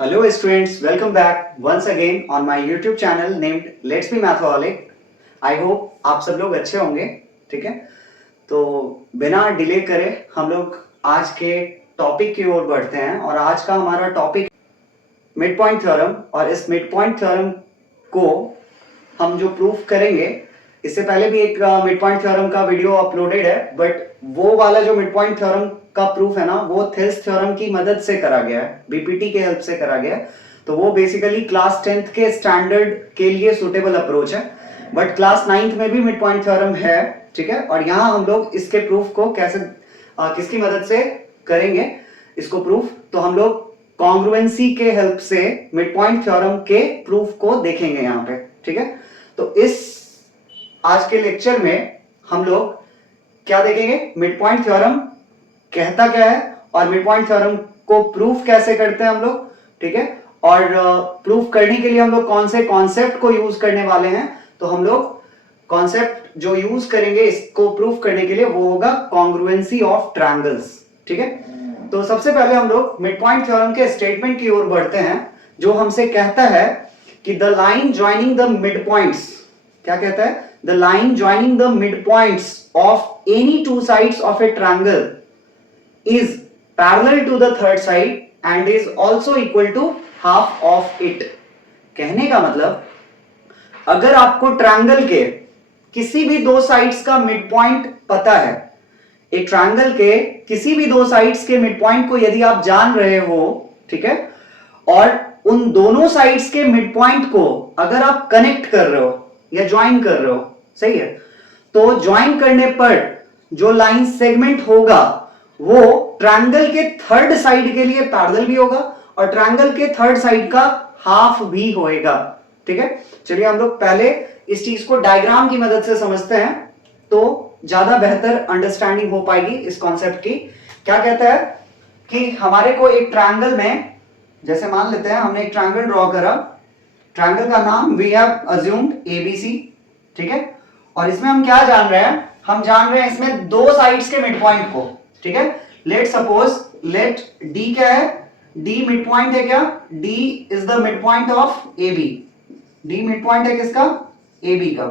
Hello students, welcome back once again on my YouTube channel named Let's Be Mathaholic. I hope आप सब लोग अच्छे होंगे, ठीक है? तो बिना डिले करे हम लोग आज के टॉपिक की ओर बढ़ते हैं और आज का हमारा टॉपिक मिड पॉइंट थ्योरम। और इस मिड पॉइंट थ्योरम को हम जो प्रूफ करेंगे, इससे पहले भी एक मिड पॉइंट थ्योरम का वीडियो अपलोडेड है, बट वो वाला जो मिड पॉइंट थ्योरम का प्रूफ है ना, वो थिल्स थ्योरम की मदद से करा गया है, बीपीटी के हेल्प से करा गया है। तो वो बेसिकली क्लास 10th के स्टैंडर्ड के लिए सुटेबल अप्रोच है, बट क्लास 9th में भी मिड पॉइंट थ्योरम है, ठीक है? और यहाँ हम लोग इसके प्रूफ को कैसे किसकी मदद से करेंगे इसको प्रूफ, तो हम लोग कॉन्ग्रुएंसी के हेल्प से मिड पॉइंट थ्योरम के प्रूफ को देखेंगे यहाँ पे, ठीक है? तो इस आज के लेक्चर में हम लोग क्या देखेंगे, मिड पॉइंट थ्योरम कहता क्या है और मिड पॉइंट थ्योरम को प्रूफ कैसे करते हैं हम लोग, ठीक है? और प्रूफ करने के लिए हम लोग कौन से कॉन्सेप्ट को यूज करने वाले हैं। तो हम लोग कॉन्सेप्ट जो यूज करेंगे इसको प्रूफ करने के लिए वो होगा कॉन्ग्रुएंसी ऑफ ट्रायंगल्स, ठीक है? तो सबसे पहले हम लोग मिड पॉइंट थ्योरम के स्टेटमेंट की ओर बढ़ते हैं, जो हमसे कहता है कि the line joining the mid points, क्या कहता है? The line joining the mid points of any two sides of A triangle is parallel to the third side and is also equal to half of it। कहने का मतलब, अगर आपको triangle के किसी भी दो साइड्स का मिड पॉइंट पता है, एक ट्रायंगल के किसी भी दो साइड्स के मिड पॉइंट को यदि आप जान रहे हो, ठीक है, और उन दोनों साइड्स के मिड पॉइंट को अगर आप कनेक्ट कर रहे हो या ज्वाइन कर रहे हो, सही है, तो ज्वाइन करने पर जो लाइन सेगमेंट होगा वो ट्रायंगल के थर्ड साइड के लिए पैरेलल भी होगा और ट्रायंगल के थर्ड साइड का हाफ भी होएगा, ठीक है? चलिए हम लोग पहले इस चीज को डायग्राम की मदद से समझते हैं, तो ज्यादा बेहतर अंडरस्टैंडिंग हो पाएगी इस कॉन्सेप्ट की। क्या कहता है कि हमारे को एक ट्रायंगल में, जैसे मान लेते हैं हमने एक ट्रायंगल ड्रॉ करा, ट्रायंगल का नाम वी हैव अज्यूम्ड एबीसी, ठीक है? और इसमें हम क्या जान रहे हैं? हम जान रहे हैं इसमें दो साइड्स के मिड पॉइंट को, ठीक है? लेट सपोज, लेट डी क्या है? डी मिड पॉइंट है क्या? D is the mid point of A B, D mid point है किसका? ए बी का।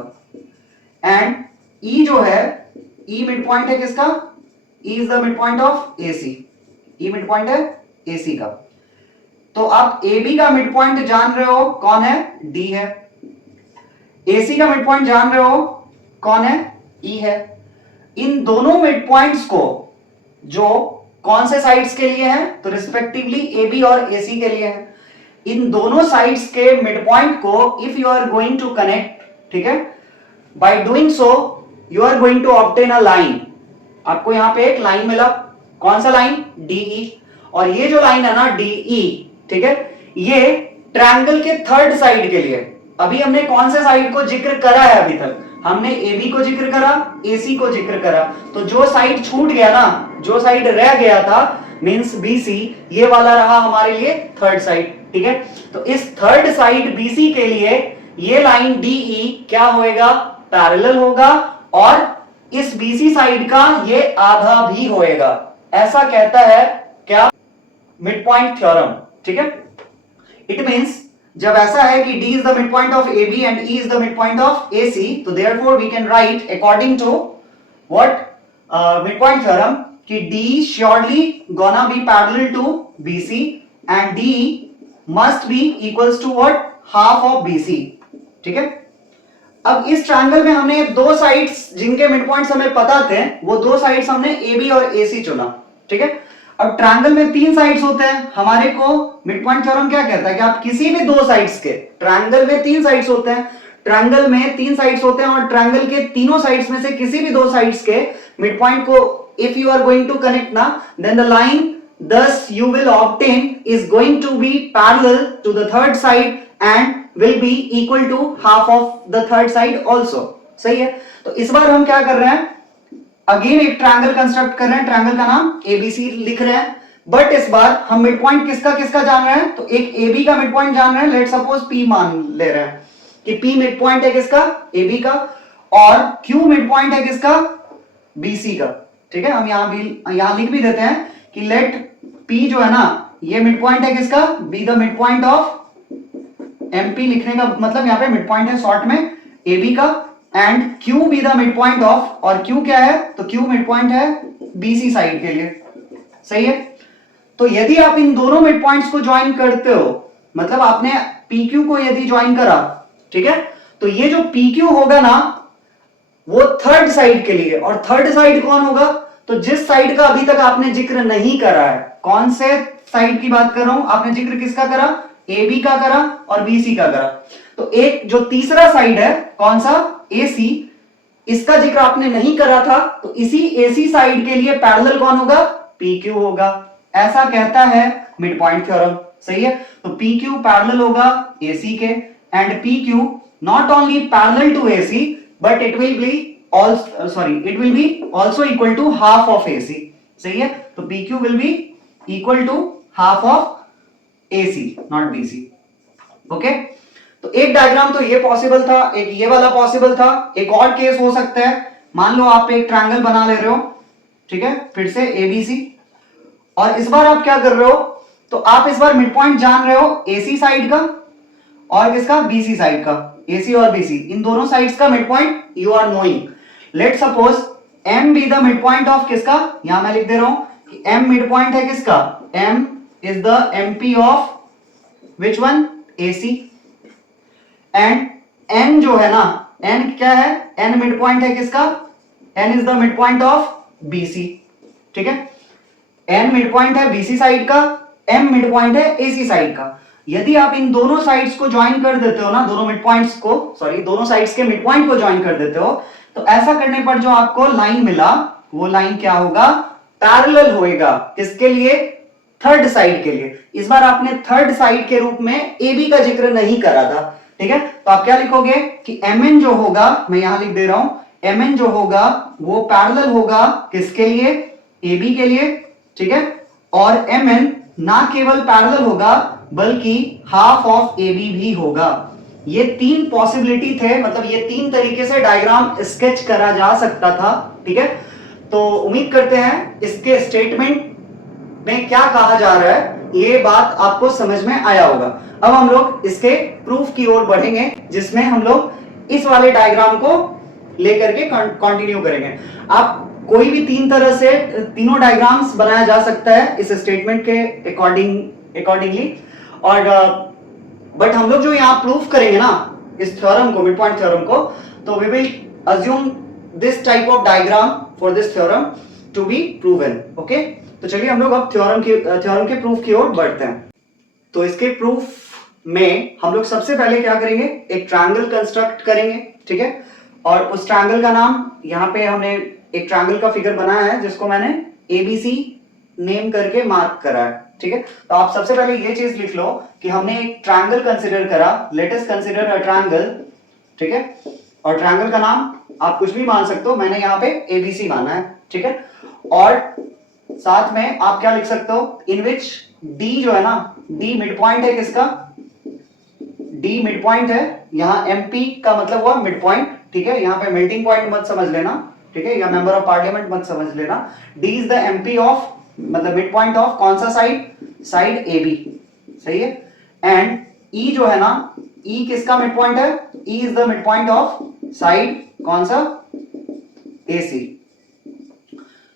एंड ई जो है, ई मिड पॉइंट है किसका? E is the mid point of A C, E mid point है ए सी का। तो आप ए बी का मिड पॉइंट जान रहे हो, कौन है? डी है। ए सी का मिड पॉइंट जान रहे हो, कौन है? ई है। इन दोनों मिड पॉइंट्स को जो कौन से साइड्स के लिए हैं? तो रिस्पेक्टिवली ए बी और ए सी के लिए हैं। इन दोनों साइड्स के मिड पॉइंट को if you are going to connect, ठीक है, by doing so you are going to obtain a line. आपको यहां पे एक लाइन मिला, कौन सा लाइन? डीई। और ये जो लाइन है ना डीई, ठीक है, ये ट्रायंगल के थर्ड साइड के लिए, अभी हमने कौन से साइड को जिक्र करा है? अभी तक हमने ए बी को जिक्र करा, ए सी को जिक्र करा। तो जो साइड छूट गया ना, जो साइड रह गया था मींस बी सी, ये वाला रहा हमारे लिए थर्ड साइड, ठीक है? तो इस थर्ड साइड बी सी के लिए ये लाइन डीई क्या होएगा? पैरेलल होगा और इस बी सी साइड का ये आधा भी होएगा। ऐसा कहता है क्या? मिड पॉइंट थ्योरम, ठीक है? इट मींस जब ऐसा है कि D is the midpoint of AB and E is the midpoint of AC, तो therefore we can write according to what midpoint theorem कि D surely gonna be parallel to BC and D must be equals to what? half of BC, ठीक है? अब इस triangle में हमने दो sides जिनके मिड पॉइंट्स हमें पता थे, वो दो साइड्स हमने AB और AC चुना, ठीक है? अब ट्रायंगल में तीन साइड्स होते हैं, हमारे को मिड पॉइंट थ्योरम क्या कहता है कि आप किसी भी दो साइड्स के, ट्रायंगल में तीन साइड्स होते हैं, ट्रायंगल में तीन साइड्स होते हैं और ट्रायंगल के तीनों साइड्स में से किसी भी दो साइड्स के मिड पॉइंट को if you are going to connect ना, then the line thus you will obtain is going to be parallel to the third side and will be equal to half of the third side also, सही है? तो इस बार हम क्या कर रहे हैं? अगेन एक ट्रायंगल कंस्ट्रक्ट कर रहे हैं, ट्रायंगल का नाम एबीसी लिख रहे हैं, बट इस बार हम मिड पॉइंट किसका किसका जान रहे हैं? तो एक AB का मिड पॉइंट जान रहे हैं, लेट सपोज P मान ले रहे हैं कि P मिड पॉइंट है किसका? AB का, और Q मिड पॉइंट है किसका? BC का, ठीक है? हम यहां लिख भी देते हैं कि लेट P जो है ना, ये मिड पॉइंट है किसका, B the mid point of MP, लिखने का मतलब यहां पे मिड पॉइंट है शॉर्ट में ए बी का, and Q B the mid point of, और क्यू क्या है, तो क्यू मिड पॉइंट है बीसी साइड के लिए, सही है। तो यदि आप इन दोनों मिड पॉइंट्स को ज्वाइन करते हो, मतलब आपने PQ को यदि ज्वाइन करा, ठीक है, तो ये जो PQ होगा ना वो थर्ड साइड के लिए, और थर्ड साइड कौन होगा, तो जिस साइड का अभी तक आपने जिक्र नहीं करा है, कौन से साइड की बात कर रहा हूं, आपने जिक्र किसका करा, AB का करा और BC का करा, तो एक जो तीसरा साइड है कौन सा, AC, इसका जिक्र आपने नहीं करा था, तो इसी AC साइड के लिए पैरेलल कौन होगा, PQ होगा, ऐसा कहता है मिड पॉइंट थ्योरम, सही है। तो PQ पैरेलल होगा AC के, and PQ not only parallel to AC but it will be also equal to half of AC, सही है। तो PQ will be equal to half of AC not BC, okay. तो एक diagram तो ये possible था, एक ये वाला पॉसिबल था, एक और केस हो सकता है, मान लो आप एक ट्रायंगल बना ले रहे हो, ठीक है, फिर से ABC, और इस बार आप क्या कर रहे हो, तो आप इस बार मिड पॉइंट जान रहे हो AC साइड का और किसका, BC साइड का, AC और BC इन दोनों साइड्स का mid point you are knowing. Let suppose M be the mid point of किसका, यहां मैं लिख दे रहा हूं कि M मिड पॉइंट है किसका, M is the MP of which one, AC, and N जो है ना, N क्या है, N मिड पॉइंट है किसका, N is the mid point of BC, ठीक है, N मिड पॉइंट है BC साइड का, M मिड पॉइंट है AC साइड का। यदि आप इन दोनों साइड्स को ज्वाइन कर देते हो ना, दोनों मिड पॉइंट्स को, सॉरी दोनों साइड्स के मिड पॉइंट को ज्वाइन कर देते हो, तो ऐसा करने पर जो आपको लाइन मिला वो लाइन क्या होगा, पैरेलल होएगा, किसके लिए, थर्ड साइड के लिए। इस बार आपने थर्ड साइड के रूप में AB का जिक्र नहीं करा था, ठीक है, तो आप क्या लिखोगे कि MN जो होगा, मैं यहां लिख दे रहा हूं, MN जो होगा वो पैरेलल होगा किसके लिए, AB के लिए, ठीक है, और MN ना केवल पैरेलल होगा बल्कि हाफ ऑफ AB भी होगा। ये तीन पॉसिबिलिटी थे, मतलब ये तीन तरीके से डायग्राम स्केच करा जा सकता था, ठीक है। तो उम्मीद करते हैं इसके स्टेटमेंट में क्या कहा जा रहा है ये बात आपको समझ में आया होगा। अब हम लोग इसके प्रूफ की ओर बढ़ेंगे, जिसमें हम लोग इस वाले डायग्राम को लेकर के कंटिन्यू करेंगे। आप कोई भी तीन तरह से तीनों डायग्राम्स बनाया जा सकता है इस स्टेटमेंट के अकॉर्डिंगली, और बट हम लोग जो यहाँ प्रूफ करेंगे ना इस थ्योरम को, मिड पॉइंट थ्योरम को, तो we will assume this type of diagram for this theorem to be proven, okay. तो चलिए हम लोग अब थ्योरम के प्रूफ की ओर बढ़ते हैं। तो इसके प्रूफ में हम लोग सबसे पहले क्या करेंगे, एक ट्रायंगल कंस्ट्रक्ट करेंगे, ठीक है, और उस ट्रायंगल का नाम, यहाँ पे हमने एक ट्रायंगल का फिगर बनाया है जिसको मैंने ABC नेम करके मार्क करा है, ठीक है। तो आप सबसे पहले ये चीज लिख लो कि हमने एक ट्रायंगल कंसीडर करा, let us consider a triangle, ठीक है, और ट्रायंगल का नाम आप कुछ भी मान सकते हो, मैंने यहाँ पे ABC माना है, ठीक है, और साथ में आप क्या लिख सकते हो, इन विच D जो है ना, D मिड पॉइंट है किसका, D मिड पॉइंट है, यहाँ MP का मतलब हुआ मिड पॉइंट, ठीक है, यहाँ पे मेल्टिंग पॉइंट मत समझ लेना, ठीक है, या मेंबर ऑफ पार्लियामेंट मत समझ लेना, D is the MP of, मतलब मिड पॉइंट ऑफ कौन सा साइड, साइड AB, सही है, एंड E जो है ना, E किसका मिड पॉइंट है, E is the mid point of side कौन सा, AC।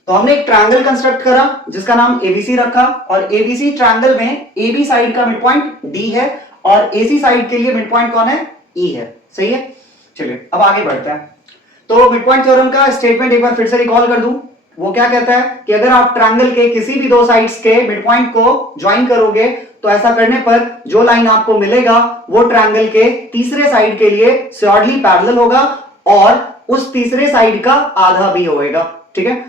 तो हमने एक ट्रायंगल कंस्ट्रक्ट करा जिसका नाम ABC रखा, और ABC ट्रायंगल में AB साइड का मिड पॉइंट D है और AC साइड के लिए मिड पॉइंट कौन है, E है, सही है। चलिए अब आगे बढ़ते हैं। तो मिड पॉइंट थ्योरम का स्टेटमेंट एक बार फिर से रिकॉल कर दूं, वो क्या कहता है कि अगर आप ट्रायंगल के किसी भी दो साइड्स के मिड पॉइंट को ज्वाइन करोगे तो ऐसा करने पर जो लाइन आपको मिलेगा वो ट्रायंगल के तीसरे साइड के लिए श्योरली पैरेलल होगा और उस तीसरे साइड का आधा भी होएगा, ठीक है।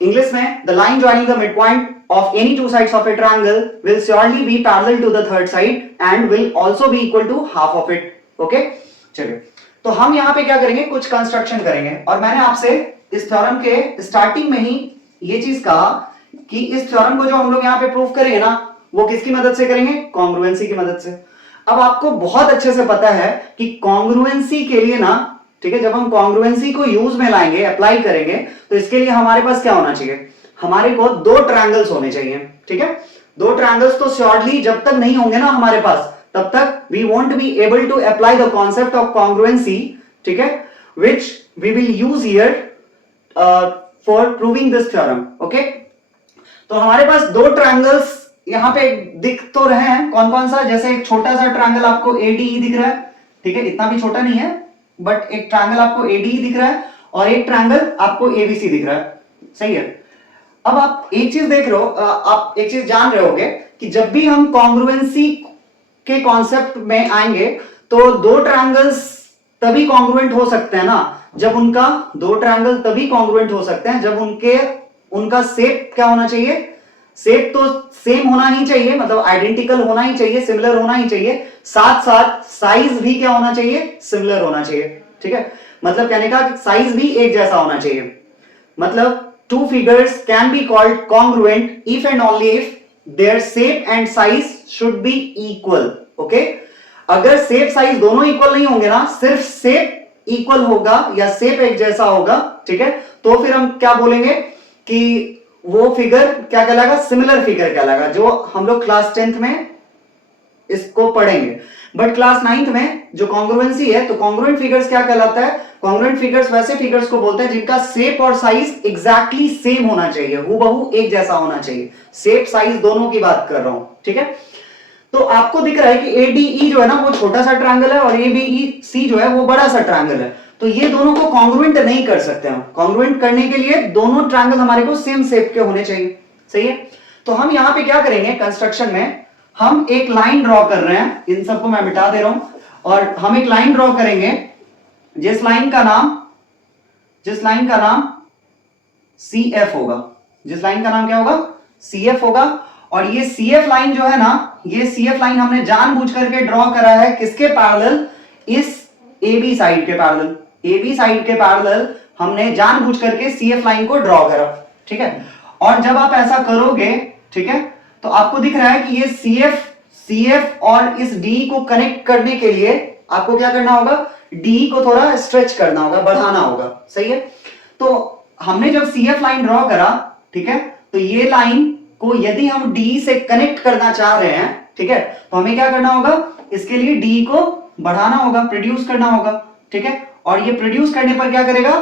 इंग्लिश में the line joining the mid point of any two sides of a triangle will surely be parallel to the third side and will also be equal to half of it, okay। चलिए तो हम यहाँ पे क्या करेंगे, कुछ construction करेंगे, और मैंने आपसे इस थ्योरम के स्टार्टिंग में ही ये चीज कहा कि इस थ्योरम को जो हम लोग यहाँ पे प्रूफ करेंगे ना, वो किसकी मदद से करेंगे, कॉन्ग्रुएंसी की मदद से। अब आपको बहुत अच्छे से पता है कि कॉन्ग्रुएंसी के लिए ना, ठीक है, जब हम कॉन्ग्रुएंसी को यूज में लाएंगे, अप्लाई करेंगे, तो इसके लिए हमारे पास क्या होना चाहिए, हमारे को दो ट्रायंगल्स होने चाहिए, ठीक है। दो ट्रायंगल्स तो श्योरली जब तक नहीं होंगे ना हमारे पास, तब तक we won't be able to apply the concept of congruency, ठीक है, which we will use here for proving this theorem. Okay, तो हमारे पास दो ट्रायंगल्स यहां पे दिख तो रहे हैं, कौन कौन सा, जैसे एक छोटा सा ट्रायंगल आपको ADE दिख रहा है, ठीक है, इतना भी छोटा नहीं है, बट एक ट्रायंगल आपको ADE दिख रहा है और एक ट्रायंगल आपको ABC दिख रहा है, सही है। अब आप एक चीज देख रहे हो, आप एक चीज जान रहे होगे कि जब भी हम कॉन्ग्रुएंसी के कॉन्सेप्ट में आएंगे तो दो ट्रायंगल्स तभी कॉन्ग्रुएंट हो सकते हैं ना, जब उनका दो ट्रायंगल तभी कॉन्ग्रुएंट हो सकते हैं जब उनका शेप क्या होना चाहिए, शेप तो सेम होना ही चाहिए, मतलब आइडेंटिकल होना ही चाहिए, सिमिलर होना ही चाहिए, साथ साथ साइज भी क्या होना चाहिए, सिमिलर होना चाहिए, ठीक है। मतलब कहने का साइज भी एक जैसा होना चाहिए, मतलब two figures can be called congruent if and only if their shape and size should be equal, okay? अगर शेप साइज दोनों इक्वल नहीं होंगे ना, सिर्फ शेप इक्वल होगा या शेप एक जैसा होगा, ठीक है, तो फिर हम क्या बोलेंगे कि वो फिगर क्या कहलाएगा, सिमिलर फिगर कहलाएगा, जो हम लोग क्लास 10th में इसको पढ़ेंगे। बट क्लास 9th में जो कॉन्ग्रुएंसी है, तो कॉन्ग्रुएंट फिगर्स क्या कहलाता है, कॉन्ग्रुएंट फिगर्स वैसे फिगर्स को बोलते हैं जिनका शेप और साइज एग्जैक्टली सेम होना चाहिए, हूबहू एक जैसा होना चाहिए, शेप साइज दोनों की बात कर रहा हूं, ठीक है। तो आपको दिख रहा है कि ADE जो है ना वो छोटा सा ट्रायंगल है और ABC जो है वो बड़ा सा ट्रायंगल है, तो ये दोनों को कॉन्ग्रुएंट नहीं कर सकते हम। कॉन्ग्रुएंट करने के लिए दोनों ट्रायंगल हमारे को सेम शेप के होने चाहिए, सही है। तो हम यहां पे क्या करेंगे, कंस्ट्रक्शन में हम एक लाइन ड्रॉ कर रहे हैं, इन सबको मैं मिटा दे रहा हूं, और हम एक लाइन ड्रॉ करेंगे जिस लाइन का नाम CF होगा, जिस लाइन का नाम क्या होगा, CF होगा। और ये CF लाइन जो है ना, ये CF लाइन हमने जानबूझ करके ड्रॉ करा है किसके पैरेलल, इस AB साइड के पैरेलल, AB साइड के पैरेलल हमने जानबूझ करके CF लाइन को ड्रॉ करा, ठीक है। और जब आप ऐसा करोगे, ठीक है, तो आपको दिख रहा है कि ये CF और इस D को कनेक्ट करने के लिए आपको क्या करना होगा, D को थोड़ा स्ट्रेच करना होगा, बढ़ाना होगा, सही है। तो हमने जब CF लाइन ड्रॉ करा, ठीक है, तो ये लाइन को यदि हम D से कनेक्ट करना चाह रहे हैं, ठीक है, तो हमें क्या करना होगा, इसके लिए D को बढ़ाना होगा, प्रोड्यूस करना होगा, ठीक है। और ये प्रोड्यूस करने पर क्या करेगा,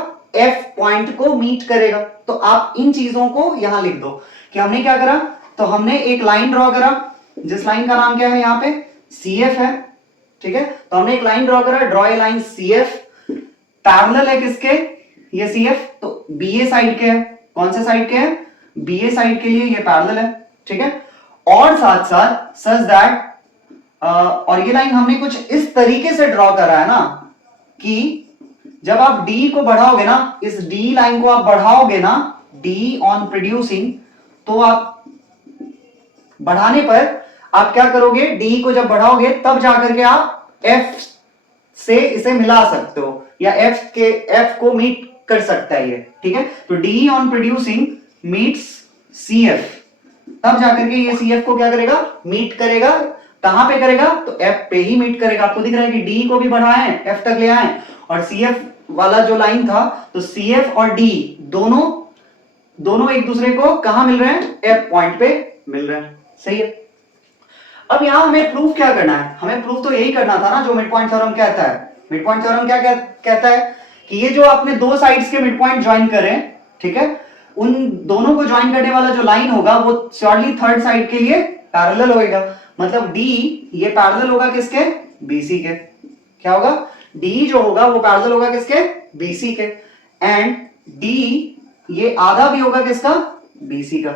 F पॉइंट को मीट करेगा। तो आप इन चीजों को यहां लिख दो कि हमने क्या करा, तो हमने एक लाइन ड्रॉ करा जिस लाइन का नाम क्या है, यहां पे CF है, ठीक है। तो हमने एक लाइन ड्रॉ करा, draw a line CF, parallel है किसके, ये CF तो BA साइड के है, कौन से साइड के हैं, BA साइड के लिए ये पैरेलल है, ठीक है। और साथ साथ सच दैट और ये लाइन हमने कुछ इस तरीके से ड्रॉ करा है ना कि जब आप D को बढ़ाओगे ना, इस D लाइन को आप बढ़ाओगे ना, D ऑन प्रोड्यूसिंग, तो आप बढ़ाने पर आप क्या करोगे, D को जब बढ़ाओगे तब जाकर के आप F से इसे मिला सकते हो, या F को मीट कर सकता है ये, ठीक है। तो D on producing meets CF, तब जाकर के ये CF को क्या करेगा, मीट करेगा। कहां पे करेगा, तो F पे ही मीट करेगा। आपको दिख रहा है कि D को भी बढ़ाए, F तक ले आए, और CF वाला जो लाइन था, तो CF और D दोनों एक दूसरे को कहां मिल रहे हैं, F पॉइंट पे मिल रहे हैं, सही है। अब यहां हमें प्रूफ क्या करना है, हमें प्रूफ तो यही करना था ना जो मिड पॉइंट थ्योरम कहता है। मिड पॉइंट थ्योरम क्या कहता है कि ये जो आपने दो साइड्स के मिड पॉइंट ज्वाइन कर रहे हैं, ठीक है, उन दोनों को ज्वाइन करने वाला जो लाइन होगा वो श्योरली थर्ड साइड के लिए पैरेलल होएगा। मतलब D ये पैरेलल होगा किसके, BC के। क्या होगा, D जो होगा वो पैरेलल होगा किसके, BC के। एंड D ये आधा भी होगा किसका, BC का।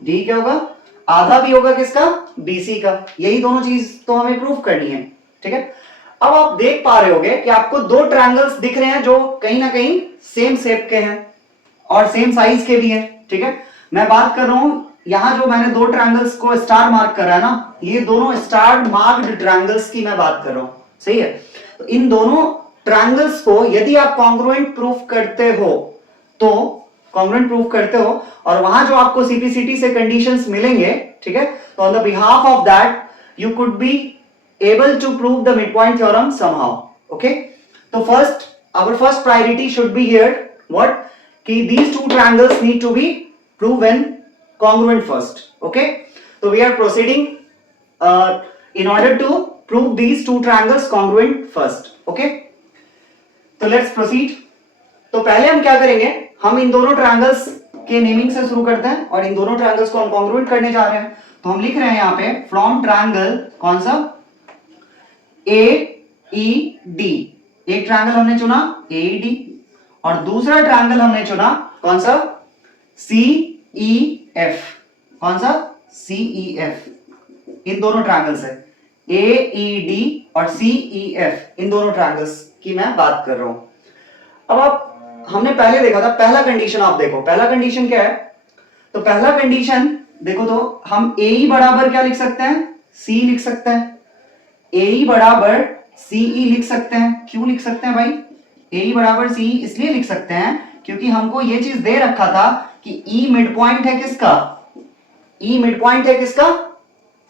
D क्या होगा, आधा भी होगा किसका, BC का। यही दोनों चीज तो हमें प्रूफ करनी है, ठीक है। अब आप देख पा रहे होगे कि आपको दो ट्रायंगल्स दिख रहे हैं जो कहीं ना कहीं सेम शेप के हैं और सेम साइज के भी हैं, ठीक है। मैं बात कर रहा हूं यहां जो मैंने दो ट्रायंगल्स को स्टार मार्क करा है ना, ये दोनों स्टार मार्क्ड ट्रायंगल्स की मैं बात कर रहा हूं, सही है। तो इन दोनों ट्रायंगल्स को यदि आप कॉन्ग्रुएंट प्रूफ करते हो, तो कॉन्ग्रुएंट प्रूफ करते हो और वहां जो आपको CPCT से कंडीशंस मिलेंगे, ठीक है, तो on the behalf of that you could be able to prove the midpoint theorem somehow, okay. So first, our first priority should be here what, कि these two triangles need to be proven congruent first, okay. तो we are proceeding in order to prove these two triangles congruent first. Okay, तो let's proceed. तो पहले हम क्या करेंगे, हम इन दोनों ट्रायंगल्स के नेमिंग से शुरू करते हैं और इन दोनों ट्रायंगल्स को हम कॉन्ग्रुएंट करने जा रहे हैं. तो हम लिख रहे हैं यहाँ पे फ्रॉम ट्रायंगल कौन सा, ए ई डी. एक ट्रायंगल हमने चुना ए ई डी और दूसरा ट्रायंगल हमने चुना कौन सा, सी ई एफ. कौन सा, सी ई एफ. इन दोनों ट्रायंगल्स है ए ई डी और सी ई एफ. इन दोनों ट्रायंगल्स की मैं बात कर रहा हूं. अब आप, हमने पहले देखा था पहला कंडीशन, आप देखो पहला कंडीशन क्या है. तो पहला कंडीशन देखो, तो हम ए ई बराबर क्या लिख सकते हैं, सी लिख सकते हैं. ए ई बराबर सी ई लिख सकते हैं. क्यों लिख सकते हैं भाई, ए ई बराबर सी ई इसलिए लिख सकते हैं क्योंकि हमको ये चीज दे रखा था कि ई मिड पॉइंट है किसका, ई मिड पॉइंट है किसका,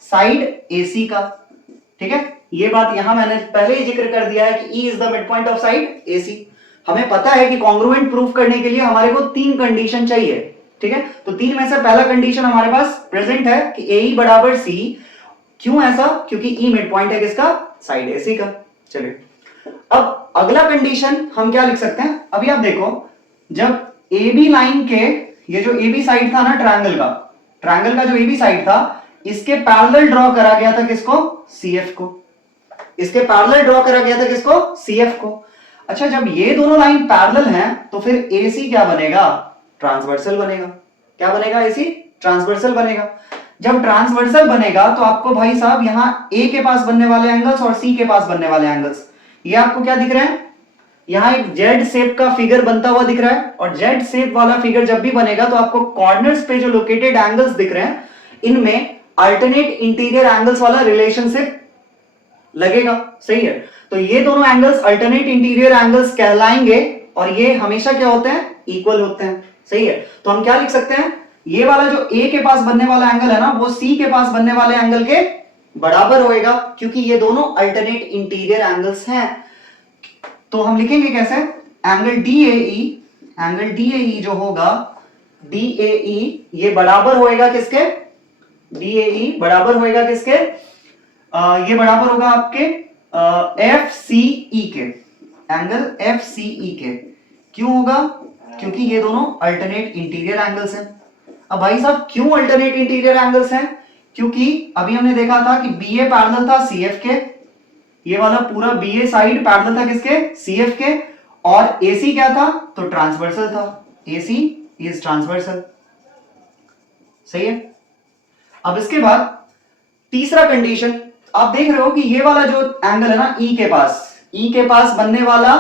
साइड एसी का. ठीक है, ये बात यहां मैंने पहले ही जिक्र कर दिया है कि ई is the mid point of side AC. हमें पता है कि कॉन्ग्रुएंट प्रूफ करने के लिए हमारे को 3 कंडीशन चाहिए. ठीक है, तो 3 में से पहला कंडीशन हमारे पास प्रेजेंट है कि ए ई बराबर सी. क्यों ऐसा, क्योंकि ई मिड पॉइंट है किसका, साइड एसी का. चलिए, अब अगला कंडीशन हम क्या लिख सकते हैं. अभी आप देखो, जब ए बी लाइन के, ये जो ए बी साइड था ना ट्रायंगल का जो ए बी साइड था, इसके पैरेलल ड्रॉ करा गया था किसको, सीएफ को. इसके पैरेलल ड्रॉ करा गया था किसको, सीएफ को. अच्छा, जब ये दोनों लाइन पैरेलल हैं तो फिर एसी क्या बनेगा, ट्रांसवर्सल बनेगा. क्या बनेगा, एसी ट्रांसवर्सल बनेगा. जब ट्रांसवर्सल बनेगा तो आपको भाई साहब यहां ए के पास बनने वाले एंगल्स और सी के पास बनने वाले एंगल्स, ये आपको क्या दिख रहे हैं, यहां एक जेड शेप का फिगर बनता हुआ दिख रहा है. और जेड शेप वाला फिगर जब भी बनेगा तो आपको कॉर्नर्स पे जो लोकेटेड एंगल्स दिख रहे हैं, इनमें अल्टरनेट इंटीरियर एंगल्स वाला रिलेशनशिप लगेगा. सही है, तो ये दोनों एंगल्स अल्टरनेट इंटीरियर एंगल्स कहलाएंगे और ये हमेशा क्या होते हैं, इक्वल होते हैं. सही है, तो हम क्या लिख सकते हैं, ये वाला जो ए के पास बनने वाला एंगल है ना, वो सी के पास बनने वाले एंगल के बराबर होएगा क्योंकि ये दोनों अल्टरनेट इंटीरियर एंगल्स हैं. तो हम लिखेंगे कैसे, एंगल DAE जो होगा, DAE ये बराबर होएगा किसके, DAE बराबर होएगा किसके, ये बराबर होगा आपके FCE के, एंगल FCE के. क्यों होगा, क्योंकि ये दोनों अल्टरनेट इंटीरियर एंगल्स हैं. अब भाई साहब क्यों अल्टरनेट इंटीरियर एंगल्स हैं, क्योंकि अभी हमने देखा था कि BA पैरेलल था CF के, ये वाला पूरा BA साइड पैरेलल था किसके, CF के. और AC क्या था, तो ट्रांसवर्सल था. AC is transversal. सही है. अब इसके बाद तीसरा कंडीशन, आप देख रहे हो कि ये वाला जो एंगल है ना E के पास बनने वाला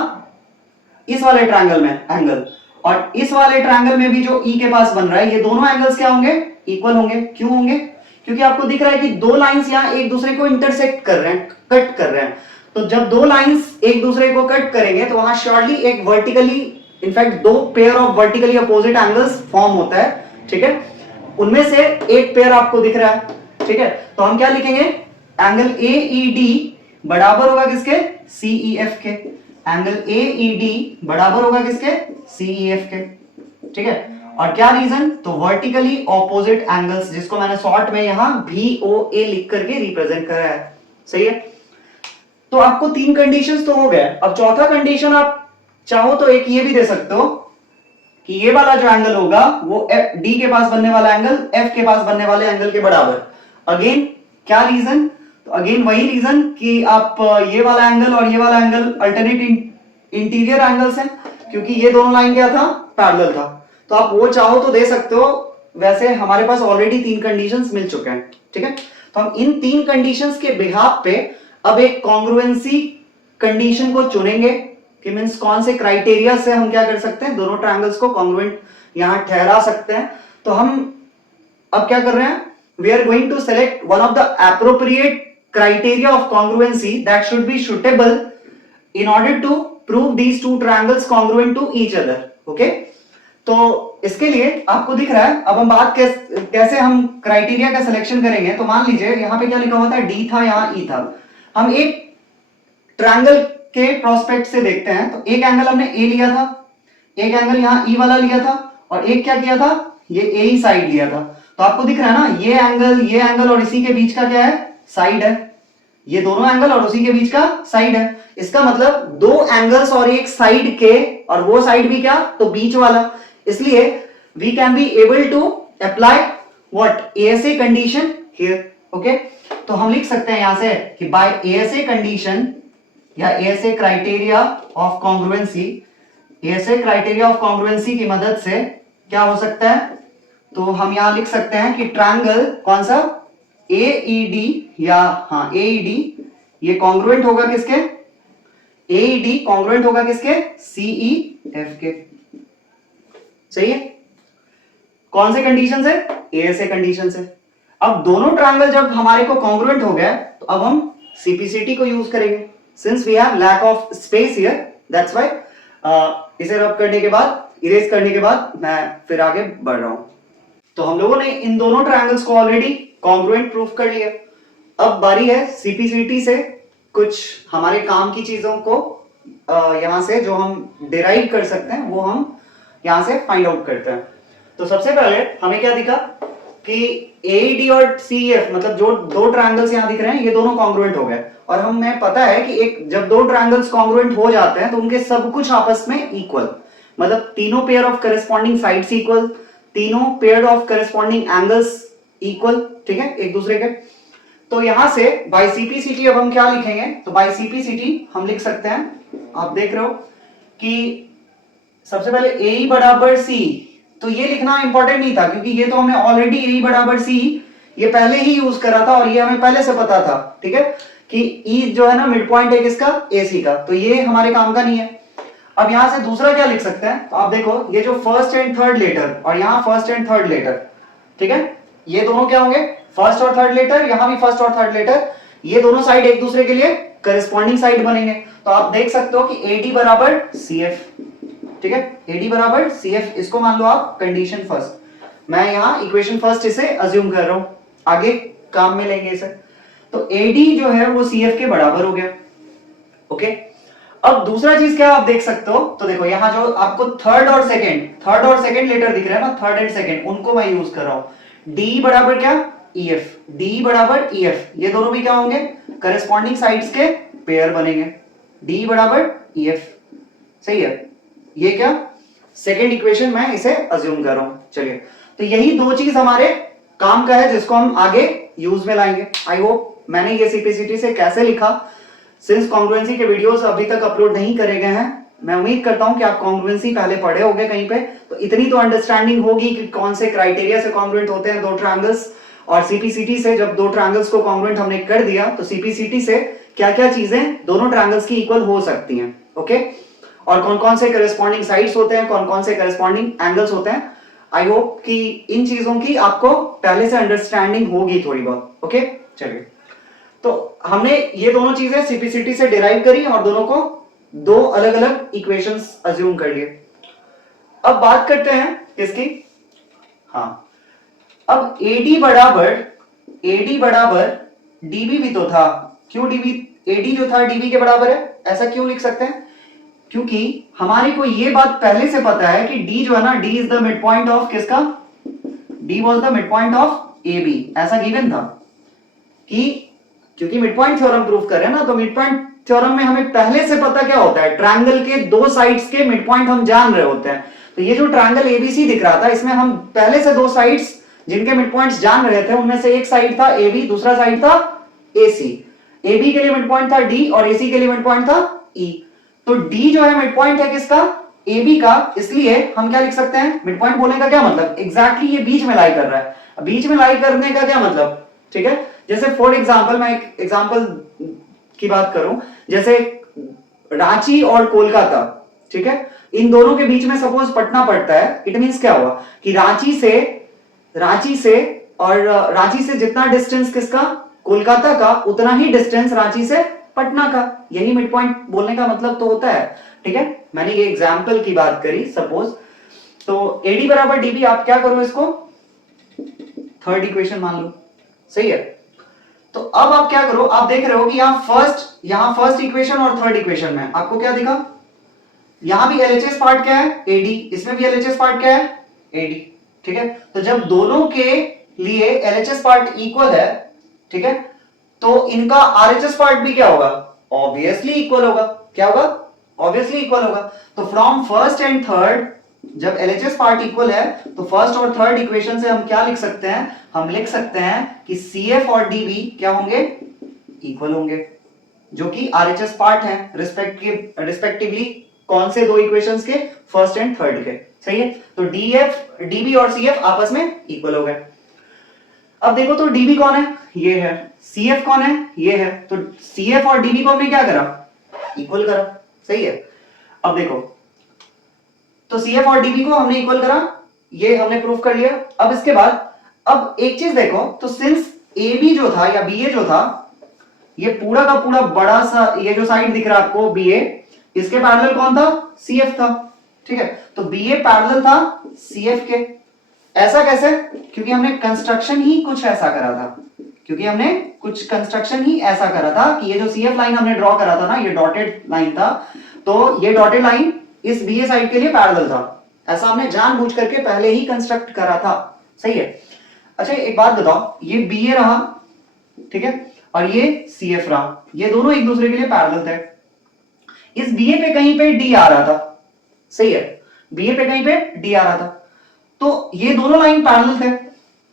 इस वाले ट्रायंगल में एंगल, और इस वाले ट्रायंगल में भी जो E के पास बन रहा है, ये दोनों एंगल्स क्या होंगे, इक्वल होंगे. क्यों होंगे, क्योंकि आपको दिख रहा है कि दो लाइंस यहां एक दूसरे को इंटरसेक्ट कर रहे हैं, कट कर रहे हैं. तो जब दो लाइंस एक दूसरे को कट करेंगे तो वहां श्योरली एक vertically, in fact 2 pair of vertically opposite angles form होता है. ठीक है, उनमें से एक पेयर आपको दिख रहा है. ठीक है, तो हम क्या लिखेंगे, एंगल AED बराबर होगा किसके, CEF के. एंगल AED बराबर होगा किसके, CEF के. ठीक है, और क्या रीजन, तो वर्टिकली ऑपोजिट एंगल्स, जिसको मैंने शॉर्ट में यहां VOA लिख करके रिप्रेजेंट करा है. सही है, तो आपको 3 कंडीशंस तो हो गए. अब चौथा कंडीशन आप चाहो तो एक ये भी दे सकते हो कि ये वाला जो एंगल होगा वो D के पास बनने वाला एंगल F के पास बनने वाले एंगल के बराबर. अगेन क्या रीजन, तो अगेन वही रीजन कि आप ये वाला एंगल और ये वाला एंगल अल्टरनेट इंटीरियर एंगल्स हैं क्योंकि ये दोनों लाइन क्या था, पैरेलल था. तो आप वो चाहो तो दे सकते हो. वैसे हमारे पास ऑलरेडी 3 कंडीशंस मिल चुके हैं. ठीक है, तो हम इन 3 कंडीशंस के बिहाफ पे अब एक कॉन्ग्रुएंसी कंडीशन को चुनेंगे कि मींस कौन से क्राइटेरिया से हम क्या कर सकते हैं, दोनों ट्रायंगल्स को कॉन्ग्रुएंट यहां ठहरा सकते हैं. तो हम अब क्या कर रहे हैं, we are going to select one of the appropriate criteria of congruency that should be suitable in order to prove these two triangles congruent to each other. Okay, तो इसके लिए आपको दिख रहा है. अब हम बात कैसे हम क्राइटेरिया का सिलेक्शन करेंगे. तो मान लीजिए यहाँ पे क्या लिखा हुआ था, D था, यहाँ E था. हम एक ट्रायंगल के प्रोस्पेक्ट से देखते हैं. तो एक एंगल हमने A लिया था, एक एंगल यहाँ E वाला लिया था, और एक क्या किया था, ये A ही साइड लिया था. तो आपको दिख रहा है ना, ये एंगल और इसी के बीच का क्या है, साइड है। ये दोनों एंगल और उसी के बीच का साइड है। इसका मतलब दो एंगल्स और एक साइड के, और वो साइड भी क्या, तो बीच वाला। इसलिए we can be able to apply what, ASA condition here. Okay, तो हम लिख सकते हैं यहां से कि बाय एएसए कंडीशन या ASA criteria of congruency, ASA criteria of congruency की मदद से क्या हो सकता है, तो हम यहां लिख सकते हैं कि ट्रायंगल कौन सा, एईडी, या हाँ एईडी, ये कॉन्ग्रुएंट होगा किसके, एईडी कॉन्ग्रुएंट होगा किसके, सीईएफ के। सही है, कौन से कंडीशन से, एएसए कंडीशन से। अब दोनों ट्रायंगल जब हमारे को कॉन्ग्रुएंट हो गया, तो अब हम सीपीसीटी को यूज करेंगे। Since we have lack of space here, that's why इसे रब करने के बाद, इरेज करने के बाद मैं फिर आगे बढ़ रहा हूं। तो हम लोगों ने इन दोनों ट्रायंगल्स को ऑलरेडी कॉन्ग्रुएंट प्रूफ कर लिया। अब बारी है सीपीसीटी से कुछ हमारे काम की चीजों को यहां से जो हम डिराइव कर सकते हैं वो हम यहां से फाइंड आउट करते हैं। तो सबसे पहले हमें क्या दिखा कि एडी और सीएफ, मतलब जो दो ट्रायंगल्स यहां दिख रहे हैं, ये दोनों कॉन्ग्रुएंट हो गए। और हमें पता है कि एक जब दो ट्रायंगल्स कॉन्ग्रुएंट हो जाते हैं तो उनके सब कुछ आपस में इक्वल, मतलब तीनों pair of corresponding sides equal, तीनों pair of corresponding angles equal, ठीक है, एक दूसरे के। तो यहां से बाय सीपीसीटी अब हम क्या लिखेंगे, तो बाय सीपीसीटी हम लिख सकते हैं, आप देख रहे हो कि सबसे पहले ए बराबर सी, तो ये लिखना इंपॉर्टेंट नहीं था क्योंकि ये तो हमने ऑलरेडी ए बराबर सी ये पहले ही यूज करा था और ये हमें पहले से पता था, ठीक है, कि ई जो है ना मिड पॉइंट है किसका, एसी का, तो ये हमारे काम का नहीं है। अब यहां से दूसरा क्या लिख सकते हैं, तो आप देखो ये जो फर्स्ट एंड थर्ड लेटर और यहां फर्स्ट एंड थर्ड लेटर, ठीक है, ये दोनों क्या होंगे, फर्स्ट और थर्ड लेटर, यहां भी फर्स्ट और थर्ड लेटर, ये दोनों साइड एक दूसरे के लिए करस्पॉन्डिंग साइड बनेंगे। तो आप देख सकते हो कि एडी बराबर सीएफ, ठीक है, एडी बराबर सीएफ, इसको मान लो आप कंडीशन फर्स्ट। मैं यहां इक्वेशन फर्स्ट इसे अज्यूम कर रहा हूं, आगे काम में लेंगे इसे। तो एडी जो है वो सीएफ के बराबर हो गया। ओके, अब दूसरा चीज क्या आप देख सकते हो, तो देखो यहां जो आपको थर्ड और सेकंड लेटर दिख रहा है ना, थर्ड एंड सेकंड, उनको मैं यूज कर रहा हूं। डी बराबर क्या, ईएफ, डी बराबर ईएफ, ये दोनों भी क्या होंगे, करस्पॉन्डिंग साइड्स के पेयर बनेंगे, डी बराबर ईएफ। सही है, ये क्या, सेकेंड इक्वेशन मैं इसे अज्यूम कर रहा हूं। चलिए, तो यही दो चीज हमारे काम का है जिसको हम आगे यूज में लाएंगे। आई होप मैंने ये सीपीसीटी से कैसे लिखा, सिंस कॉन्ग्रुएंसी के वीडियोस अभी तक अपलोड नहीं करे गए हैं, मैं उम्मीद करता हूं कि आप कॉन्ग्रुएंसी पहले पढ़े होंगे कहीं पे, तो इतनी तो अंडरस्टैंडिंग होगी कि कौन से क्राइटेरिया से कॉन्ग्रुएंट होते हैं दो ट्रायंगल्स, और सीपीसीटी से जब दो ट्रायंगल्स को कॉन्ग्रुएंट हमने कर दिया तो सीपीसीटी से क्या क्या चीजें दोनों ट्रायंगल्स की इक्वल हो सकती हैं। ओके, और कौन कौन से करस्पॉन्डिंग साइड्स होते हैं, कौन कौन से करस्पॉन्डिंग एंगल्स होते हैं। आई होप कि इन चीजों की आपको पहले से अंडरस्टैंडिंग होगी थोड़ी बहुत। ओके, चलिए, तो हमने ये दोनों चीजें सीपीसीटी से डिराइव करी और दोनों को दो अलग अलग इक्वेशंस अज्यूम कर लिए। अब बात करते हैं किसकी, हाँ, अब एडी बराबर डीबी भी तो था, क्यों डीबी, एडी जो था डीबी के बराबर है, ऐसा क्यों लिख सकते हैं, क्योंकि हमारे को ये बात पहले से पता है कि डी जो है ना, D is the mid point of किसका, D was the mid point of A B, ऐसा गिवन था कि, क्योंकि मिड पॉइंट थ्योरम प्रूफ कर रहे हैं ना, तो मिड पॉइंट थ्योरम में हमें पहले से पता क्या होता है, ट्रायंगल के दो साइड्स के मिड पॉइंट हम जान रहे होते हैं। तो ये जो ट्रायंगल एबीसी दिख रहा था, इसमें हम पहले से दो साइड्स जिनके मिड पॉइंट्स जान रहे थे, उनमें से एक साइड था ए बी, दूसरा साइड था ए सी। ए बी के लिए मिड पॉइंट था डी और ए सी के लिए मिड पॉइंट था ई। तो डी जो है मिड पॉइंट है किसका, ए बी का, इसलिए हम क्या लिख सकते हैं, मिड पॉइंट बोलने का क्या मतलब, एग्जैक्टली ये बीच में लाई कर रहा है। बीच में लाई करने का क्या मतलब, ठीक है, जैसे फॉर एग्जाम्पल, मैं एक एग्जाम्पल की बात करूं, जैसे रांची और कोलकाता, ठीक है, इन दोनों के बीच में सपोज पटना पड़ता है, इट मींस क्या हुआ कि रांची से जितना डिस्टेंस किसका, कोलकाता का, उतना ही डिस्टेंस रांची से पटना का। यही मिड पॉइंट बोलने का मतलब तो होता है, ठीक है। मैंने ये एग्जांपल की बात करी सपोज, तो एडी बराबर डीबी, आप क्या करो, इसको थर्ड इक्वेशन मान लो, सही है। तो अब आप क्या करो, आप देख रहे हो कि यहां फर्स्ट इक्वेशन और थर्ड इक्वेशन में आपको क्या दिखा, यहां भी एलएचएस पार्ट क्या है, एडी, इसमें भी एलएचएस पार्ट क्या है, एडी, ठीक है। तो जब दोनों के लिए LHS पार्ट इक्वल है, ठीक है, तो इनका RHS पार्ट भी क्या होगा, ऑब्वियसली इक्वल होगा। क्या होगा, ऑब्वियसली इक्वल होगा। तो फ्रॉम फर्स्ट एंड थर्ड, जब LHS पार्ट इक्वल है तो फर्स्ट और थर्ड इक्वेशन से हम क्या लिख सकते हैं, हम लिख सकते हैं कि CF और DB क्या होंगे, इक्वल होंगे, जो कि RHS पार्ट है रिस्पेक्टिवली कौन से दो इक्वेशंस के, फर्स्ट एंड थर्ड के। सही है, तो DB और CF आपस में इक्वल हो गए। अब देखो तो DB कौन है, ये है, CF कौन है, ये है, तो CF और DB को हमने क्या करा, इक्वल करा। सही है, अब देखो तो CF और DB को हमने इक्वल करा, ये हमने प्रूफ कर लिया। अब इसके बाद अब एक चीज देखो, तो सिंस AB जो था या BA जो था, ये पूरा का पूरा बड़ा सा ये जो साइड दिख रहा है आपको BA, इसके पैरेलल कौन था, CF था। ठीक है, तो BA पैरेलल था CF के। ऐसा कैसे, क्योंकि हमने कंस्ट्रक्शन ही कुछ ऐसा करा था, क्योंकि हमने कुछ कंस्ट्रक्शन ही ऐसा करा था कि ये जो CF लाइन हमने ड्रॉ करा था ना, ये डॉटेड लाइन था, तो ये डॉटेड लाइन इस BA साइड के लिए पैरेलल था। ऐसा हमने जानबूझ करके पहले ही कंस्ट्रक्ट करा था। सही है, अच्छा एक बात बताओ, ये BA रहा, ठीक है, और ये CF रहा, ये दोनों एक दूसरे के लिए पैरेलल थे। इस BA पे कहीं पे D आ रहा था। सही है, BA पे कहीं पे D आ रहा था, तो ये दोनों लाइन पैरेलल थे।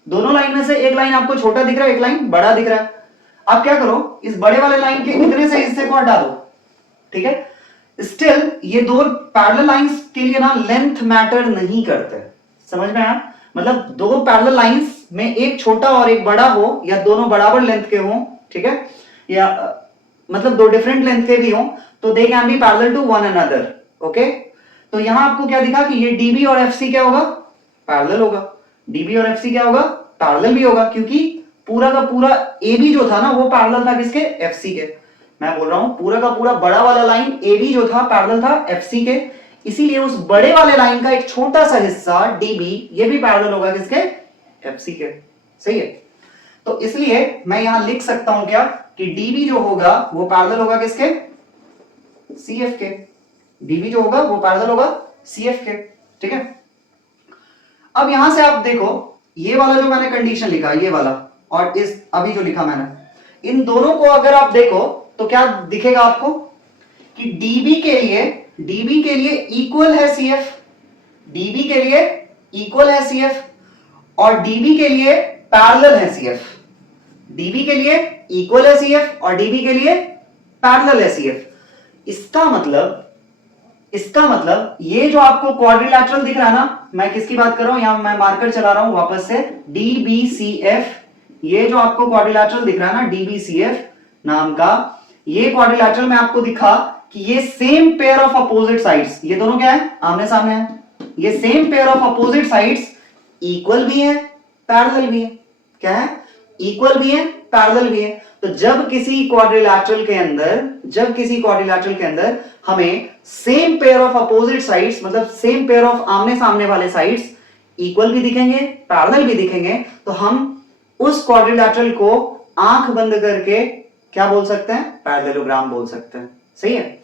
दोनों लाइन में से एक लाइन आपको छोटा दिख रहा है, एक लाइन बड़ा दिख रहा है। आप क्या करो, इस बड़े वाले लाइन के इतने से हिस्से को हटा दो। ठीक है, स्टिल ये दो पैरेलल लाइंस के लिए ना लेंथ मैटर नहीं करते। समझ में आया, मतलब दो पैरेलल लाइंस में एक छोटा और एक बड़ा हो, या दोनों बराबर लेंथ के हो, ठीक है, या मतलब दो डिफरेंट लेंथ के भी हो, तो they can be parallel to one another. Okay, तो यहां आपको क्या दिखा कि ये DB और FC क्या होगा, पैरेलल होगा। DB और FC क्या होगा, पैरेलल भी होगा, क्योंकि पूरा का पूरा AB जो था ना, वो पैरेलल था किसके, FC के। मैं बोल रहा हूं पूरा का पूरा बड़ा वाला लाइन AB जो था पैरेलल था FC के, इसीलिए उस बड़े वाले लाइन का एक छोटा सा हिस्सा DB ये भी पैरेलल होगा किसके, FC के। सही है, तो इसलिए मैं यहां लिख सकता हूं क्या कि DB जो होगा वो पैरेलल होगा किसके, CF के। DB जो होगा वो पैरेलल होगा CF के। ठीक है, अब यहां से आप देखो, ये वाला जो मैंने कंडीशन लिखा, ये वाला, और इस अभी जो लिखा मैंने, इन दोनों को अगर आप देखो तो क्या दिखेगा आपको कि DB के लिए इक्वल है CF, DB के लिए इक्वल है CF, और DB के लिए पैरेलल है CF। DB के लिए इक्वल है CF और DB के लिए पैरेलल है CF। इसका मतलब ये जो आपको क्वाड्रिलैटरल दिख रहा है ना, मैं किसकी बात कर रहा हूं, यहां मैं मार्कर चला रहा हूं वापस से, DBCF, ये जो आपको क्वाड्रिलैटरल दिख रहा है ना DBCF नाम का, ये क्वाड्रिलैटरल में आपको दिखा कि ये same pair of opposite sides, ये दोनों क्या है, आमने सामने है, ये same pair of opposite sides equal भी है पैरेलल भी है। क्या है, इक्वल भी है पैरेलल भी है। तो जब किसी क्वाड्रिलैटरल के अंदर हमें same pair of opposite sides, मतलब सेम पेयर ऑफ आमने सामने वाले साइड्स इक्वल भी दिखेंगे पैरेलल भी दिखेंगे, तो हम उस क्वाड्रिलैटरल को आंख बंद करके क्या बोल सकते हैं, पैरेललोग्राम बोल सकते हैं। सही है,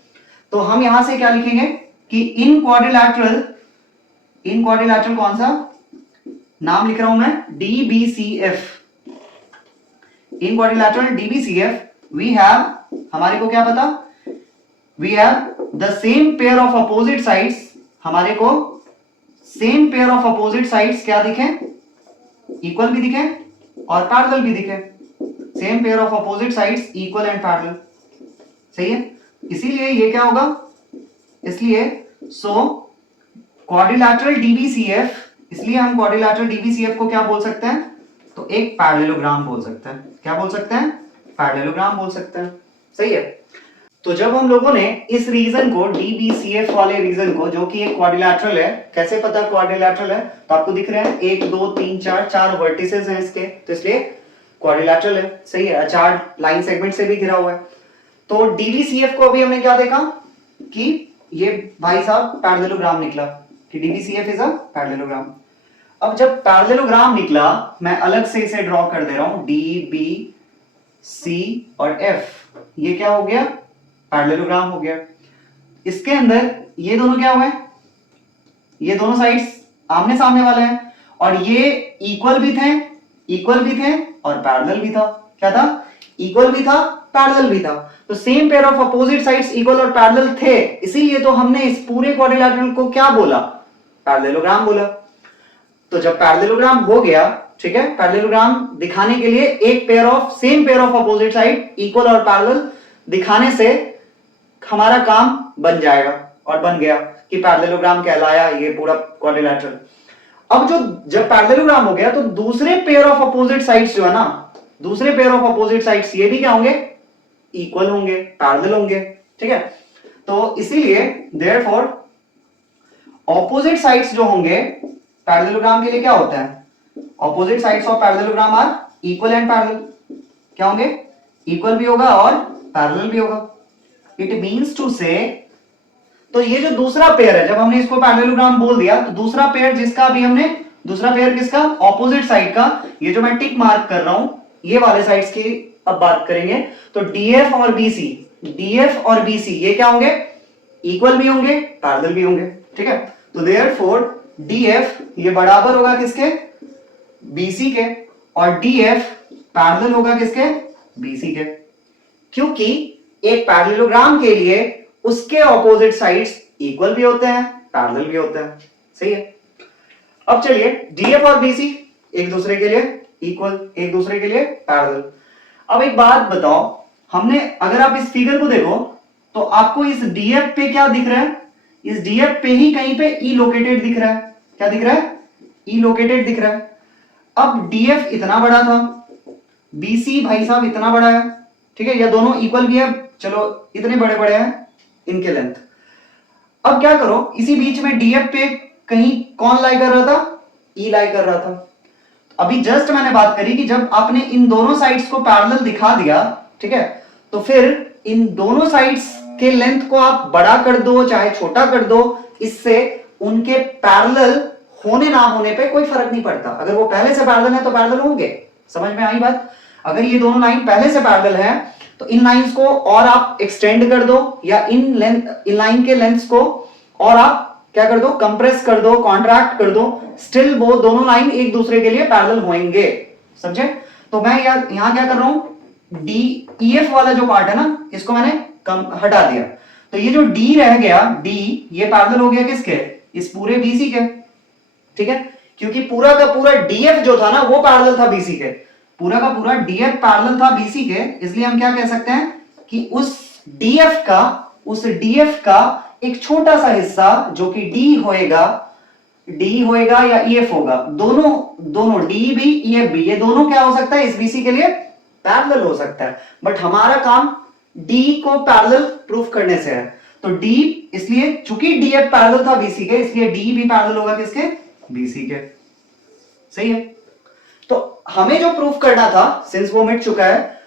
तो हम यहां से क्या लिखेंगे कि इन क्वाड्रिलैटरल कौन सा नाम लिख रहा हूं मैं, DBCF, in quadrilateral DBCF we have, हमारे को क्या पता, we have the same pair of opposite sides, हमारे को same pair of opposite sides क्या दिखे, इक्वल भी दिखे और पैरेलल भी दिखे। Same pair of opposite sides equal and parallel. सही है, इसीलिए ये क्या होगा, इसलिए क्वाड्रिलैटरल DBCF, इसलिए हम क्वाड्रिलैटरल DBCF को क्या बोल सकते हैं, तो एक पैरेललोग्राम बोल सकते हैं। क्या बोल सकते हैं, पैरेललोग्राम बोल सकते हैं। सही है, तो जब हम लोगों ने इस रीजन को, DBCF वाले रीजन को, जो कि एक क्वाड्रिलैटरल है, कैसे पता क्वाड्रिलैटरल है, तो आपको दिख रहे हैं 1 2 3 4 वर्टिसेस हैं इसके, तो इसलिए क्वाड्रिलैटरल है। सही है, 4 लाइन सेगमेंट से भी घिरा हुआ है। तो DBCF को अभी हमने क्या देखा कि ये भाई साहब पैरेललोग्राम निकला कि DBCF इज अ पैरेललोग्राम। अब जब पैरेललोग्राम निकला, मैं अलग से इसे ड्रॉ कर दे रहा हूं, DBC और F, ये क्या हो गया, पैरेललोग्राम हो गया। इसके अंदर ये दोनों क्या हुए, ये दोनों साइड्स आमने सामने वाले हैं, और ये इक्वल भी थे इक्वल भी थे और पैरेलल भी था। क्या था? इक्वल भी था, पैरेलल भी था। तो same pair of opposite sides equal और पैरेलल थे, इसीलिए तो हमने इस पूरे क्वाड्रिलैटरल को क्या बोला? पैरेललोग्राम बोला। तो जब पैरेललोग्राम हो गया, ठीक है, पैरेललोग्राम दिखाने के लिए एक pair of same pair of opposite side equal और पैरेलल दिखाने से हमारा काम बन जाएगा, और बन गया कि पैरेललोग्राम कहलाया ये पूरा क्वाड्रिलैटरल। अब जो जब पैरेललोग्राम हो गया तो दूसरे पेयर ऑफ अपोजिट साइड्स जो है ना, दूसरे पेयर ऑफ अपोजिट साइड्स ये भी क्या होंगे? इक्वल होंगे, पैरेलल होंगे, ठीक है। तो इसीलिए देयरफॉर ऑपोजिट साइड्स जो होंगे पैरेललोग्राम के लिए क्या होता है? Opposite sides of parallelogram are equal and parallel. क्या होंगे? इक्वल भी होगा और पैरेलल भी होगा। इट मींस टू से, तो ये जो दूसरा पेयर है, जब हमने इसको पैरेललोग्राम बोल दिया तो दूसरा पेयर जिसका भी हमने, दूसरा पेयर किसका? ऑपोजिट साइड का। ये जो मैं टिक मार्क कर रहा हूं ये वाले साइड्स की अब बात करेंगे। तो डीएफ और बीसी, डीएफ और बीसी ये क्या होंगे? इक्वल भी होंगे, पैरेलल भी होंगे, ठीक है। तो देयरफॉर डीएफ ये बराबर होगा किसके? बीसी के, और डीएफ पैरेलल होगा किसके? बीसी के। क्योंकि एक पैरेललोग्राम के लिए उसके ऑपोजिट साइड्स इक्वल भी होते हैं, पैरेलल भी होते हैं, सही है। अब चलिए डीएफ और बीसी एक दूसरे के लिए इक्वल, एक दूसरे के लिए पैरेलल। अब एक बात बताओ, हमने अगर आप इस फिगर को देखो तो आपको इस डीएफ पे क्या दिख रहा है? इस डीएफ पे ही कहीं पे ई लोकेटेड दिख रहा है। क्या दिख रहा है? ई लोकेटेड दिख रहा है। अब डीएफ इतना बड़ा था, बीसी भाई साहब इतना बड़ा है, ठीक है, या दोनों इक्वल भी है, चलो इतने बड़े बड़े हैं इनके लेंथ। अब क्या करो, इसी बीच में डीएफ पे कहीं कौन लाई कर रहा था? ई लाई कर रहा था। अभी जस्ट मैंने बात करी कि जब आपने इन दोनों साइड्स को पैरेलल दिखा दिया, ठीक है, तो फिर इन दोनों साइड्स के लेंथ को आप बड़ा कर दो चाहे छोटा कर दो, इससे उनके पैरेलल होने ना होने पे कोई फर्क नहीं पड़ता। अगर वो पहले से पैरेलल है तो पैरेलल होंगे, समझ में आई बात? अगर ये दोनों लाइन पहले से पैरेलल है तो इन लाइंस को और आप एक्सटेंड कर दो, या इन लाइन के लेंथ्स को और आप क्या कर दो? कंप्रेस कर दो, कॉन्ट्रैक्ट कर दो, स्टिल वो दोनों लाइन एक दूसरे के लिए पैरेलल होंगे, समझे? तो मैं यहां क्या कर रहा हूं, डी ईएफ वाला जो पार्ट है ना, इसको मैंने हटा दिया। तो ये जो डी रह गया, डी ये पैरेलल हो गया किसके? इस पूरे बीसी के, ठीक है, क्योंकि पूरा का पूरा डीएफ जो था ना वो पैरेलल था बीसी के, पूरा का पूरा डीएफ पैरेलल था बीसी के, इसलिए हम क्या कह सकते हैं कि उस डीएफ का एक छोटा सा हिस्सा जो कि डी होएगा या ईएफ होगा, दोनों डी भी ईएफ भी, ये दोनों क्या हो सकता है? इस बीसी के लिए पैरेलल हो सकता है। बट हमारा काम डी को पैरेलल प्रूफ करने से है। तो डी, इसलिए चूंकि डीएफ पैरेलल था बीसी के, इसलिए डी भी पैरेलल होगा किसके? बीसी के, सही है। तो हमें जो प्रूफ करना था, सिंस वो मिट चुका है,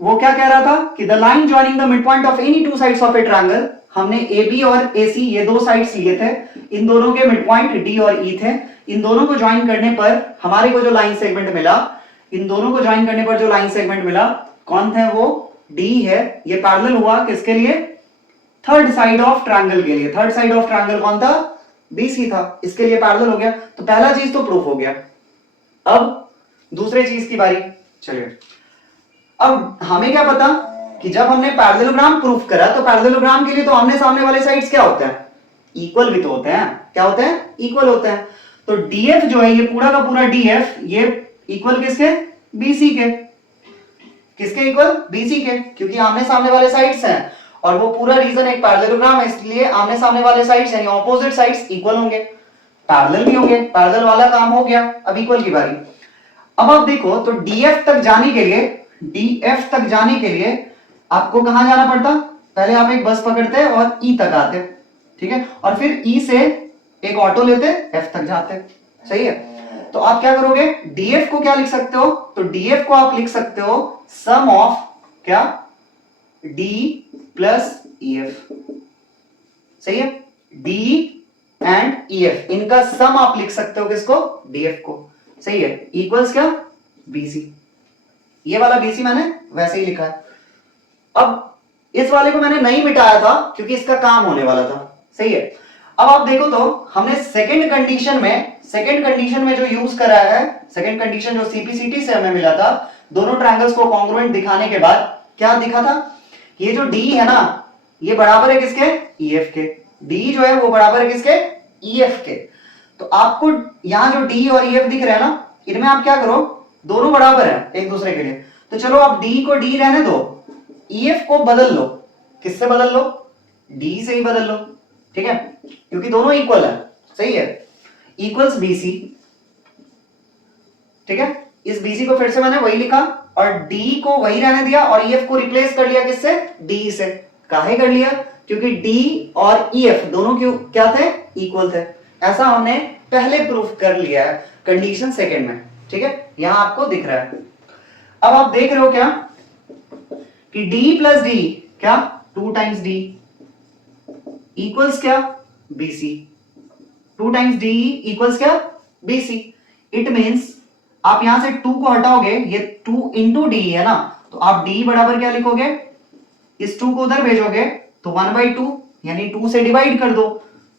वो क्या कह रहा था कि the line joining the mid point of any two sides of A triangle, हमने ए बी और ए सी ये दो साइड्स लिए थे, इन दोनों के मिड पॉइंट डी और ई थे। इन दोनों को ज्वाइन करने पर हमारे को जो लाइन सेगमेंट मिला, इन दोनों को ज्वाइन करने पर जो लाइन सेगमेंट मिला कौन थे? वो डी है। ये पैरेलल हुआ किसके लिए? थर्ड साइड ऑफ ट्रायंगल के लिए। थर्ड साइड ऑफ ट्रायंगल कौन था? बीसी था, इसके लिए पैरेलल हो गया। तो पहला चीज तो प्रूफ हो गया। अब दूसरे चीज की बारी, चलिए अब हमें क्या पता कि जब हमने पैरेललोग्राम प्रूफ करा तो पैरेललोग्राम के लिए तो आमने सामने वाले साइड्स क्या होते हैं? इक्वल भी तो होते हैं। क्या होते हैं? इक्वल होते हैं। तो डीएफ जो है, ये पूरा का पूरा डीएफ, ये इक्वल किसके? बीसी के। किसके इक्वल? बीसी के, क्योंकि आमने सामने वाले साइड्स हैं और वो पूरा रीजन एक पैरेललोग्राम है, इसलिए आमने सामने वाले साइड्स यानी ऑपोजिट साइड्स इक्वल होंगे, पैरेलल भी होंगे। पैरेलल वाला काम हो गया, अब इक्वल की बारी। अब आप देखो तो डीएफ तक जाने के लिए आपको कहां जाना पड़ता? पहले आप एक बस पकड़ते और ई तक आते, ठीक है, और फिर ई से एक ऑटो लेते एफ तक जाते, सही है। तो आप क्या करोगे? डीएफ को क्या लिख सकते हो? तो डीएफ को आप लिख सकते हो सम ऑफ क्या? डी प्लस ईएफ, सही है। डी एंड ईएफ, इनका सम आप लिख सकते हो किसको? डीएफ को, सही है। इक्वल्स क्या? बीसी। ये वाला बीसी मैंने वैसे ही लिखा है। अब इस वाले को मैंने नहीं मिटाया था क्योंकि इसका काम होने वाला था, सही है। अब आप देखो तो हमने सेकंड कंडीशन में जो यूज करा है, सेकंड कंडीशन जो सीपीसीटी से हमें मिला था, दोनों ट्रायंगल्स को कॉन्ग्रुएंट दिखाने के बाद क्या दिखा था, ये जो डी है ना, ये बराबर है किसके, ईएफ के। डी जो है वो बराबर है किसके, ईएफ के। तो आपको यहां जो डी और ईएफ दिख रहा है ना, इनमें आप क्या करो, दोनों बराबर है एक दूसरे के लिए, तो चलो आप डी को डी रहने दो, ईएफ को बदल लो। किससे बदल लो, डी से ही बदल लो, ठीक है, क्योंकि दोनों इक्वल है, सही है, इक्वल्स बीसी, ठीक है। इस बीसी को फिर से मैंने वही लिखा और डी को वही रहने दिया और ईएफ को रिप्लेस कर लिया किससे, डी से। काहे कर लिया, क्योंकि डी और ईएफ दोनों क्यों क्या थे, इक्वल थे। ऐसा हमने पहले प्रूफ कर लिया है कंडीशन सेकंड में, ठीक है, यहां आपको दिख रहा है। अब आप देख रहे हो क्या कि d प्लस डी क्या, 2 टाइम्स डी इक्वल्स क्या, BC। 2 टाइम्स डी इक्वल्स क्या, BC। इट मींस आप यहां से 2 को हटाओगे, ये 2 इंटू डी है ना, तो आप d बराबर क्या लिखोगे, इस 2 को उधर भेजोगे तो 1/2 यानी 2 से डिवाइड कर दो,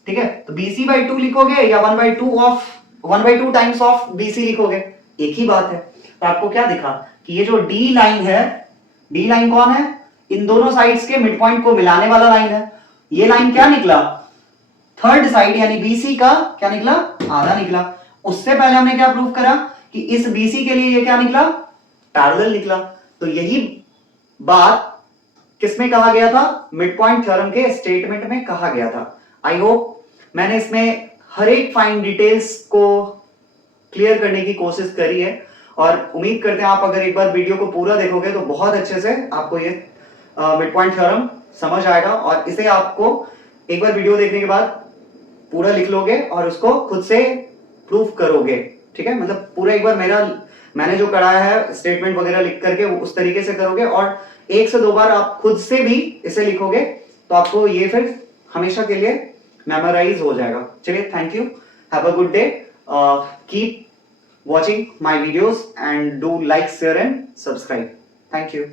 ठीक है, तो BC/2 लिखोगे या 1/2 टाइम्स ऑफ BC लिखोगे, एक ही बात है। तो आपको क्या दिखा कि ये जो डी लाइन है, डी लाइन कौन है, इन दोनों साइड्स के मिड पॉइंट को मिलाने वाला लाइन है। ये लाइन क्या निकला, थर्ड साइड यानी BC का क्या निकला, आधा निकला। उससे पहले हमने क्या प्रूफ करा कि इस BC के लिए ये क्या निकला, पैरेलल निकला। तो यही बात किसमें कहा गया था, मिड पॉइंट थ्योरम के स्टेटमेंट में कहा गया था। आई होप मैंने इसमें हर एक फाइन डिटेल्स को क्लियर करने की कोशिश करी है और उम्मीद करते हैं आप अगर एक बार वीडियो को पूरा देखोगे तो बहुत अच्छे से आपको ये मिड पॉइंट थ्योरम समझ आएगा और इसे आपको एक बार वीडियो देखने के बाद पूरा लिख लोगे और उसको खुद से प्रूफ करोगे, ठीक है, मतलब पूरा एक बार मैंने जो कराया है स्टेटमेंट वगैरह लिख करके उस तरीके से करोगे और 1 से 2 बार आप खुद से भी इसे लिखोगे तो आपको ये फिर हमेशा के लिए मेमोराइज हो जाएगा। चलिए, thank you, have a good day, keep watching my videos and do like, share and subscribe. Thank you.